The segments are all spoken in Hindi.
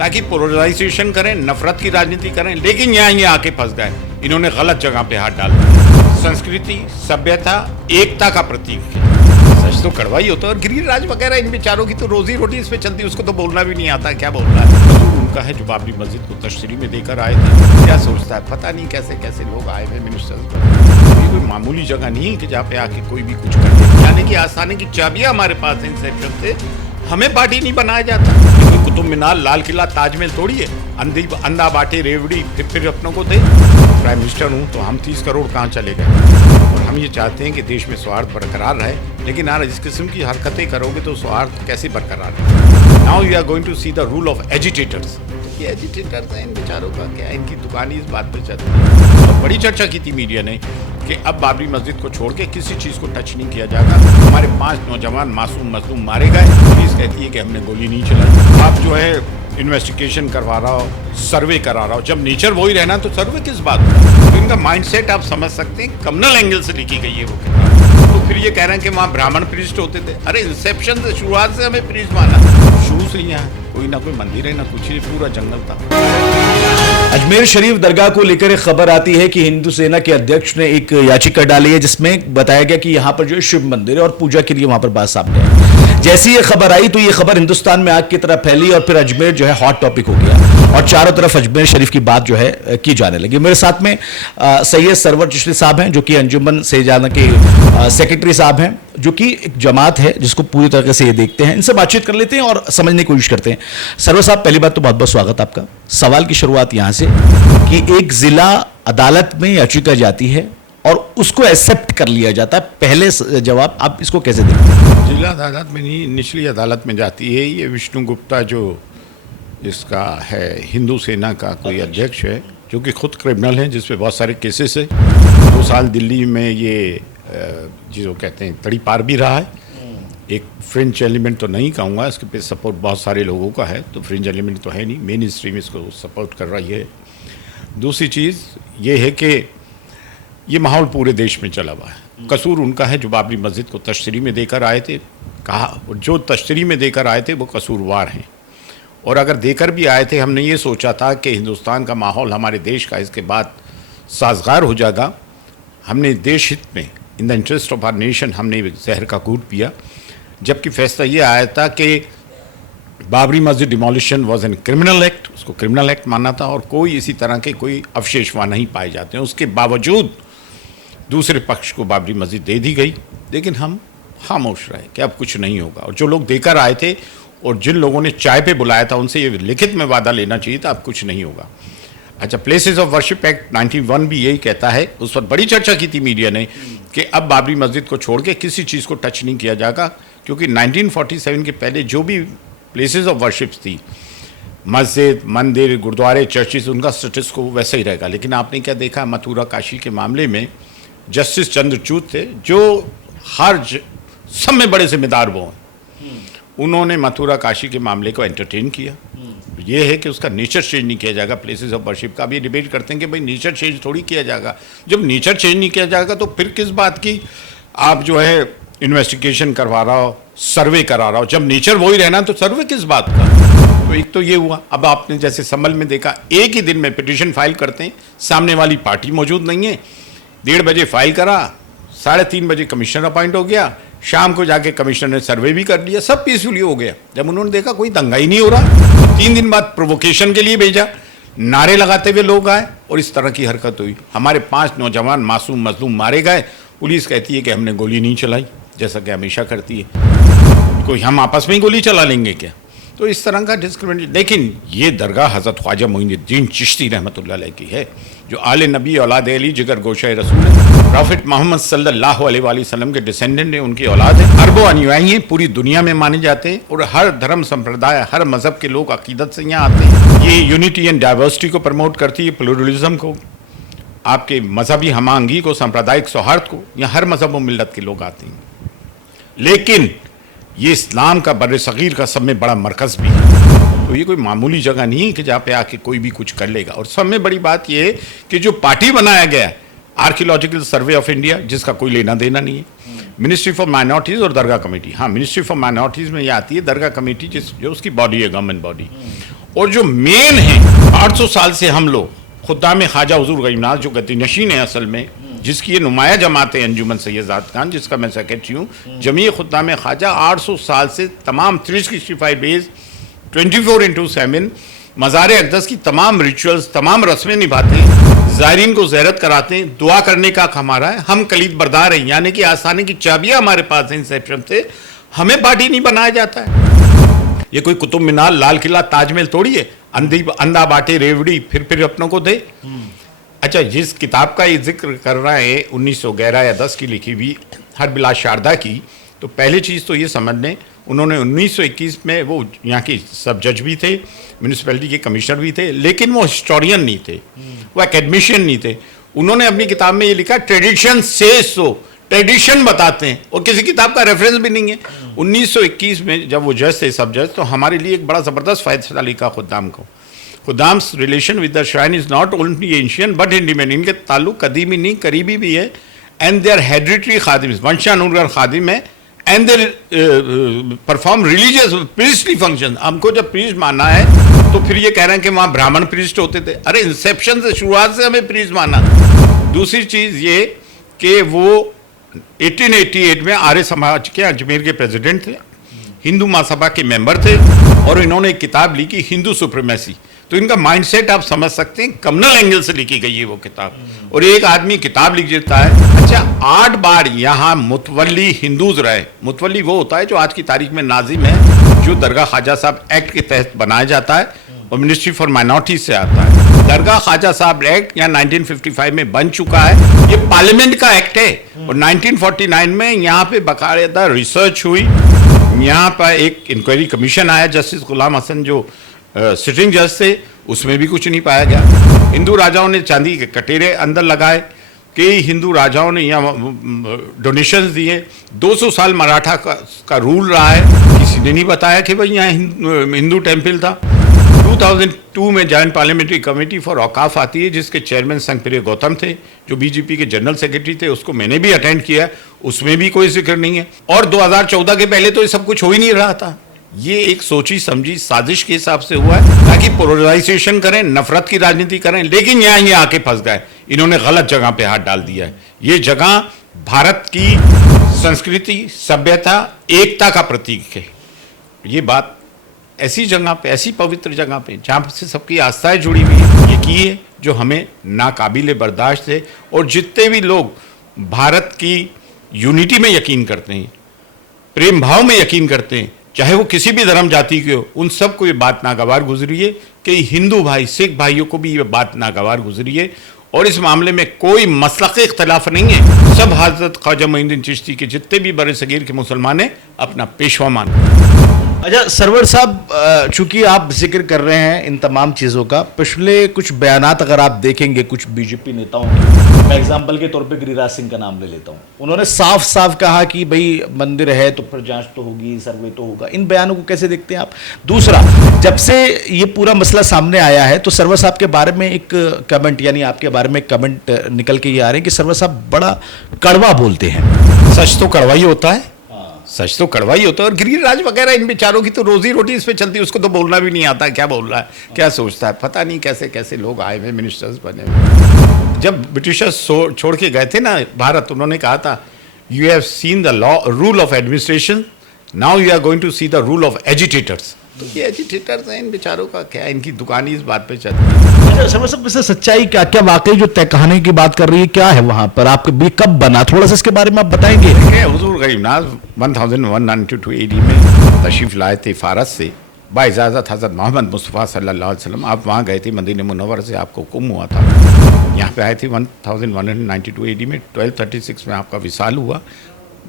ताकि पोलराइजेशन करें, नफरत की राजनीति करें, लेकिन यहाँ ये आके फंस गए। इन्होंने गलत जगह पे हाथ डाल दिया। संस्कृति, सभ्यता, एकता का प्रतीक है। सच तो कड़वा ही होता है। और गिरिराज वगैरह इन बेचारों की तो रोजी रोटी इस पे चलती है, उसको तो बोलना भी नहीं आता क्या बोल रहा है। कसूर उनका है जो बाबरी मस्जिद को तशरीह में देकर आए थे। क्या सोचता है पता नहीं, कैसे कैसे लोग आए हुए मिनिस्टर्स। ये कोई मामूली जगह नहीं है कि जहाँ पे आके कोई भी कुछ कर दे। यानी कि आसानी की चाबियां हमारे पास इंसेप्शन से, हमें पार्टी नहीं बनाया जाता। कोई कुतुब मीनार, लाल किला, ताजमहल थोड़ी है। अंधा बाटे रेवड़ी फिर अपनों को दे। प्राइम मिनिस्टर हूँ तो हम 30 करोड़ कहाँ चले गए। और हम ये चाहते हैं कि देश में स्वार्थ बरकरार रहे, लेकिन यार इस किस्म की हरकतें करोगे तो स्वार्थ कैसे बरकरार रहे। Now you are going to see the rule of agitators. ये एजिटेटर्स हैं, इन बेचारों का क्या, इनकी दुकान इस बात पर चलती है। और बड़ी चर्चा की थी मीडिया ने कि अब बाबरी मस्जिद को छोड़ के किसी चीज़ को टच नहीं किया जाएगा। हमारे 5 नौजवान मासूम मजलूम मारे गए, पुलिस कहती है कि हमने गोली नहीं चलाई। आप जो है इन्वेस्टिगेशन करवा रहा हो, सर्वे करा रहा हो, जब नेचर वही रहना तो सर्वे किस बात का। तो इनका माइंडसेट आप समझ सकते हैं, कम्युनल एंगल से लिखी गई है वो किताब। तो फिर ये कह रहे हैं कि वहाँ ब्राह्मण प्रीस्ट होते थे। अरे इंसेप्शन से, शुरुआत से हमें प्रीस्ट माना। शूज नहीं है, कोई ना कोई मंदिर है ना कुछ, ही पूरा जंगल था। अजमेर शरीफ दरगाह को लेकर एक खबर आती है कि हिंदू सेना के अध्यक्ष ने एक याचिका डाली है जिसमें बताया गया कि यहां पर जो है शिव मंदिर है और पूजा के लिए वहां पर बात सामने आई। जैसी ये खबर आई तो ये खबर हिंदुस्तान में आग की तरह फैली और फिर अजमेर जो है हॉट टॉपिक हो गया और चारों तरफ अजमेर शरीफ की बात जो है की जाने लगी। मेरे साथ में सैयद सरवर चिश्ती साहब हैं जो कि अंजुमन सैयदाना के सेक्रेटरी साहब हैं, जो कि एक जमात है जिसको पूरी तरीके से ये देखते हैं। इनसे बातचीत कर लेते हैं और समझने की कोशिश करते हैं। सरवर साहब, पहली बात तो बहुत बहुत स्वागत आपका। सवाल की शुरुआत यहां से कि एक जिला अदालत में याचिका जाती है और उसको एक्सेप्ट कर लिया जाता है, पहले जवाब आप इसको कैसे देखते हैं? जिला अदालत में नहीं, निचली अदालत में जाती है। ये विष्णु गुप्ता जो इसका है हिंदू सेना का कोई अध्यक्ष है, जो कि खुद क्रिमिनल है, जिस पे बहुत सारे केसेस है। 2 साल दिल्ली में ये जिसको कहते हैं तड़ी पार भी रहा है। एक फ्रिंज एलिमेंट तो नहीं कहूँगा, इसके पे सपोर्ट बहुत सारे लोगों का है, तो फ्रिंज एलिमेंट तो है नहीं, मेन स्ट्रीम इसको सपोर्ट कर रही है। दूसरी चीज़ ये है कि ये माहौल पूरे देश में चला हुआ है। कसूर उनका है जो बाबरी मस्जिद को तशरीह में देकर आए थे। कहा जो तशरीह में देकर आए थे वो कसूरवार हैं, और अगर देकर भी आए थे, हमने ये सोचा था कि हिंदुस्तान का माहौल, हमारे देश का इसके बाद साजगार हो जाएगा। हमने देश हित में, in the interest of our nation, हमने जहर का घूंट पिया, जबकि फैसला ये आया था कि बाबरी मस्जिद demolition was an criminal act, उसको क्रिमिनल एक्ट माना था और कोई इसी तरह के कोई अवशेष वहाँ नहीं पाए जाते हैं। उसके बावजूद दूसरे पक्ष को बाबरी मस्जिद दे दी गई, लेकिन हम खामोश रहे कि अब कुछ नहीं होगा। और जो लोग देकर आए थे और जिन लोगों ने चाय पे बुलाया था, उनसे ये लिखित में वादा लेना चाहिए था अब कुछ नहीं होगा। अच्छा, प्लेसेस ऑफ वर्शिप एक्ट 91 भी यही कहता है। उस पर बड़ी चर्चा की थी मीडिया ने कि अब बाबरी मस्जिद को छोड़ के किसी चीज़ को टच नहीं किया जाएगा, क्योंकि 1947 के पहले जो भी प्लेसेस ऑफ वर्शिप थी, मस्जिद, मंदिर, गुरुद्वारे, चर्चेस, उनका स्टेटस को वैसे ही रहेगा। लेकिन आपने क्या देखा, मथुरा काशी के मामले में जस्टिस चंद्रचूड़ थे, जो हर सब में बड़े जिम्मेदार वो हैं, उन्होंने मथुरा काशी के मामले को एंटरटेन किया। ये है कि उसका नेचर चेंज नहीं किया जाएगा प्लेसेस ऑफ वर्शिप का। भी डिबेट करते हैं कि भाई नेचर चेंज थोड़ी किया जाएगा। जब नेचर चेंज नहीं किया जाएगा तो फिर किस बात की आप जो है इन्वेस्टिगेशन करवा रहा हो, सर्वे करा रहा हो, जब नेचर वही रहना तो सर्वे किस बात का। तो एक तो ये हुआ। अब आपने जैसे संभल में देखा, एक ही दिन में पिटीशन फाइल करते हैं, सामने वाली पार्टी मौजूद नहीं है, 1:30 बजे फाइल करा, 3:30 बजे कमिश्नर अपॉइंट हो गया, शाम को जाके कमिश्नर ने सर्वे भी कर लिया, सब पीसफुली हो गया। जब उन्होंने देखा कोई दंगा ही नहीं हो रहा, 3 दिन बाद प्रोवोकेशन के लिए भेजा, नारे लगाते हुए लोग आए और इस तरह की हरकत हुई। हमारे 5 नौजवान मासूम मजलूम मारे गए, पुलिस कहती है कि हमने गोली नहीं चलाई, जैसा कि हमेशा करती है। कोई हम आपस में ही गोली चला लेंगे क्या? तो इस तरह का डिस्क्रिमिनेशन। लेकिन ये दरगाह हज़रत ख्वाजा मोइनुद्दीन चिश्ती रहमतुल्लाह अलैह की है, जो आले नबी औलाद अली जिगर गोशा रसूल है, प्रॉफिट मोहम्मद सल्लल्लाहु अलैहि वसल्लम के डिसेंडेंट है, उनकी औलाद है, अरबों अनुयायी हैं, पूरी दुनिया में माने जाते हैं और हर धर्म संप्रदाय, हर मज़हब के लोग अकीदत से यहाँ आते हैं। ये यूनिटी एंड डाइवर्सिटी को प्रमोट करती है, प्लूरलिज्म को, आपके मजहबी हमांगी को, सांप्रदायिक सौहार्द को। यहाँ हर मजहब व मिल्लत के लोग आते हैं, लेकिन ये इस्लाम का बर्र-ए-सग़ीर का सब में बड़ा मरकज़ भी है। तो ये कोई मामूली जगह नहीं है कि जहाँ पे आके कोई भी कुछ कर लेगा। और सब में बड़ी बात ये है कि जो पार्टी बनाया गया है, आर्कियोलॉजिकल सर्वे ऑफ इंडिया, जिसका कोई लेना देना नहीं है, मिनिस्ट्री फॉर माइनॉरिटीज़ और दरगाह कमेटी। हाँ, मिनिस्ट्री फॉर माइनॉरिटीज़ में ये आती है, दरगाह कमेटी जो उसकी बॉडी है, गवर्नमेंट बॉडी। और जो मेन है, 800 साल से हम लोग खुद्दाम ख्वाजा हुजूर गरीबनाथ जो गद्दी नशीन है असल में, जिसकी ये नुमाया जमात है अंजुमन सैयद खान, जिसका मैं सेक्रेटरी हूँ, जमीयत खुद्दाम ख्वाजा 800 साल से तमाम 365 डेज 24/7 मज़ार अक़दस की तमाम रिचुअल्स, तमाम रस्में निभाते हैं, ज़ायरीन को ज़ियारत कराते हैं, दुआ करने का हमारा है। हम कलीद बरदार हैं, यानी कि आसानी की चाबियाँ हमारे पास हैं इंसेप्शन से। हमें पार्टी नहीं बनाया जाता है। ये कोई कुतुब मीनार, लाल किला, ताजमहल थोड़ी है, अंधा बाटे रेवड़ी फिर अपनों को दे। अच्छा, जिस किताब का ये जिक्र कर रहा है 1911 या 10 की लिखी हुई हर बिला शारदा की, तो पहली चीज़ तो ये समझ लें, उन्होंने 1921 में वो यहाँ की सब जज भी थे, म्यूनिसिपैलिटी के कमिश्नर भी थे, लेकिन वो हिस्टोरियन नहीं थे, वो एकेडमिशियन नहीं थे। उन्होंने अपनी किताब में ये लिखा, ट्रेडिशन से सो, ट्रेडिशन बताते हैं, और किसी किताब का रेफरेंस भी नहीं है। 1921 में जब वो जज थे, सब जज, तो हमारे लिए एक बड़ा ज़बरदस्त फैसला लिखा खुद्दाम को। खुद्दाम्स relation with the shrine is not only ancient but intimate. इनके ताल्लुक कदीमी नहीं, करीबी भी है। एंड दे आर हेरिडिटरी खादिम, वंशानुगढ़ खादिम है। And they perform religious priestly function. हमको जब प्रीस्ट मानना है तो फिर ये कह रहे हैं कि वहाँ ब्राह्मण प्रीस्ट होते थे। अरे इंसेप्शन से, शुरुआत से हमें प्रीस्ट माना। दूसरी चीज़ ये कि वो 1888 में आर्य समाज के अजमेर के प्रेसिडेंट थे, हिंदू महासभा के मेंबर थे, और इन्होंने एक किताब लिखी हिंदू सुप्रीमेसी। तो इनका माइंडसेट आप समझ सकते हैं, कम्युनल एंगल से लिखी गई है वो किताब। और एक आदमी किताब लिख देता है। अच्छा, 8 बार यहाँ मुतवल्ली हिंदूज रहे। मुतवल्ली वो होता है जो आज की तारीख में नाजिम है, जो दरगाह ख्वाजा साहब एक्ट के तहत बनाया जाता है और मिनिस्ट्री फॉर माइनॉरिटीज से आता है। दरगाह ख्वाजा साहब एक्ट यहाँ 1955 में बन चुका है। ये पार्लियामेंट का एक्ट है। और 1949 में यहाँ पे बाकायदा रिसर्च हुई। यहाँ पर एक इंक्वायरी कमीशन आया, जस्टिस गुलाम हसन जो सिटिंग जज थे, उसमें भी कुछ नहीं पाया गया। हिंदू राजाओं ने चांदी के कटेरे अंदर लगाए, कई हिंदू राजाओं ने यहाँ डोनेशंस दिए। 200 साल मराठा का रूल रहा है, किसी ने नहीं बताया कि भाई यहाँ हिंदू टेम्पल था। 2002 में जॉइंट पार्लियामेंट्री कमेटी फॉर औकाफ आती है, जिसके चेयरमैन संगप्रिय गौतम थे, जो बीजेपी के जनरल सेक्रेटरी थे। उसको मैंने भी अटेंड किया, उसमें भी कोई जिक्र नहीं है। और 2014 के पहले तो ये सब कुछ हो ही नहीं रहा था। ये एक सोची समझी साजिश के हिसाब से हुआ है, ताकि पोलराइजेशन करें, नफरत की राजनीति करें। लेकिन यहाँ ये आके फंस गए, इन्होंने गलत जगह पे हाथ डाल दिया है। ये जगह भारत की संस्कृति, सभ्यता, एकता का प्रतीक है। ये बात ऐसी जगह पे, ऐसी पवित्र जगह पे, जहाँ से सबकी आस्थाएं जुड़ी हुई है, ये की है जो हमें नाकाबिले बर्दाश्त है। और जितने भी लोग भारत की यूनिटी में यकीन करते हैं, प्रेम भाव में यकीन करते हैं, चाहे वो किसी भी धर्म जाति के हो, उन सबको ये बात नागवार गुजरी है कि हिंदू भाई, सिख भाइयों को भी ये बात नागवार गुजरी है। और इस मामले में कोई मसलक इख्तलाफ नहीं है। सब हज़रत ख्वाजा मोइनुद्दीन चिश्ती के जितने भी बड़े सगीर के मुसलमान हैं, अपना पेशवा मानते हैं। अच्छा सरवर साहब, चूंकि आप जिक्र कर रहे हैं इन तमाम चीज़ों का, पिछले कुछ बयानात अगर आप देखेंगे कुछ बीजेपी नेताओं के, मैं एग्जांपल के तौर पे गिरिराज सिंह का नाम ले लेता हूं, उन्होंने साफ साफ कहा कि भाई मंदिर है तो फिर जांच तो होगी, सर्वे तो होगा। इन बयानों को कैसे देखते हैं आप? दूसरा, जब से ये पूरा मसला सामने आया है तो सरवर साहब के बारे में एक कमेंट, यानी आपके बारे में एक कमेंट निकल के ये आ रहे हैं कि सरवर साहब बड़ा कड़वा बोलते हैं। सच तो कड़वा ही होता है, सच तो कड़वा ही होता है। और गिरिराज वगैरह इन बेचारों की तो रोजी रोटी इस पे चलती है, उसको तो बोलना भी नहीं आता क्या बोल रहा है, क्या सोचता है, पता नहीं कैसे कैसे लोग आए हुए मिनिस्टर्स बने हुए। जब ब्रिटिशर्स छोड़ के गए थे ना भारत, उन्होंने कहा था, you have seen the law rule of administration, now you are going to see the rule of agitators. तो ये एजिटेटर्स हैं, इन बेचारों का क्या, इनकी दुकान ही इस बात पे चलती है। अच्छा सरवर साहब, वैसे सच्चाई क्या, क्या वाकई जो तहखाने की बात कर रही है क्या है वहां पर, आपके भी कब बना, थोड़ा सा इसके बारे में आप बताएंगे? हुजूर गरीबनाथ 1192 AD में तशरीफ लाए थे फारस से, बाइजाज़त हज़रत मोहम्मद मुस्तफ़ा सल्लल्लाहु अलैहि वसल्लम। आप वहाँ गए थे, मदीने मुनव्वर से आपको हुक्म हुआ था। यहाँ पे आए थे 1192 AD में। 1236 में आपका विसाल हुआ।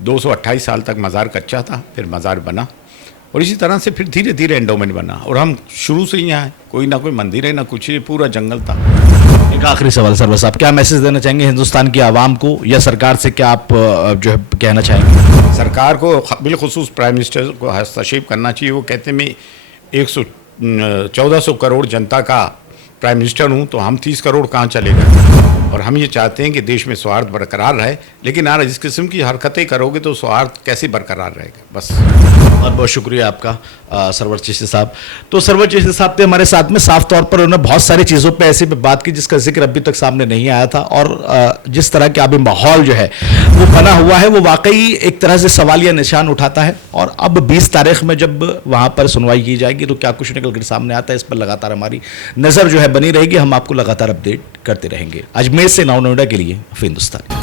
228 साल तक मज़ार कच्चा था, फिर मज़ार बना, और इसी तरह से फिर धीरे धीरे एंडोमेंट बना। और हम शुरू से ही यहाँ हैं, कोई ना कोई मंदिर है ना कुछ, ये पूरा जंगल था। एक आखिरी सवाल सरवर साहब, क्या मैसेज देना चाहेंगे हिंदुस्तान की आवाम को या सरकार से, क्या आप जो है कहना चाहेंगे? सरकार को बिलखुसूस प्राइम मिनिस्टर को हस्तक्षेप करना चाहिए। वो कहते मैं 1400 करोड़ जनता का प्राइम मिनिस्टर हूँ, तो हम 30 करोड़ कहाँ चले गए। और हम ये चाहते हैं कि देश में सौहार्द बरकरार रहे, लेकिन यार इस किस्म की हरकतें करोगे तो सौहार्द कैसे बरकरार रहेगा। बस बहुत बहुत शुक्रिया आपका सरवर चिश्ती साहब। तो सरवर चिश्ती साहब थे हमारे साथ में, साफ तौर पर उन्होंने बहुत सारी चीज़ों पे ऐसी पे बात की जिसका जिक्र अभी तक सामने नहीं आया था, और जिस तरह का अभी माहौल जो है वो बना हुआ है वो वाकई एक तरह से सवालिया निशान उठाता है। और अब 20 तारीख में जब वहाँ पर सुनवाई की जाएगी तो क्या कुछ निकल कर सामने आता है, इस पर लगातार हमारी नज़र जो है बनी रहेगी। हम आपको लगातार अपडेट करते रहेंगे। अजमेर से नाउ नोएडा के लिए हिंदुस्तान।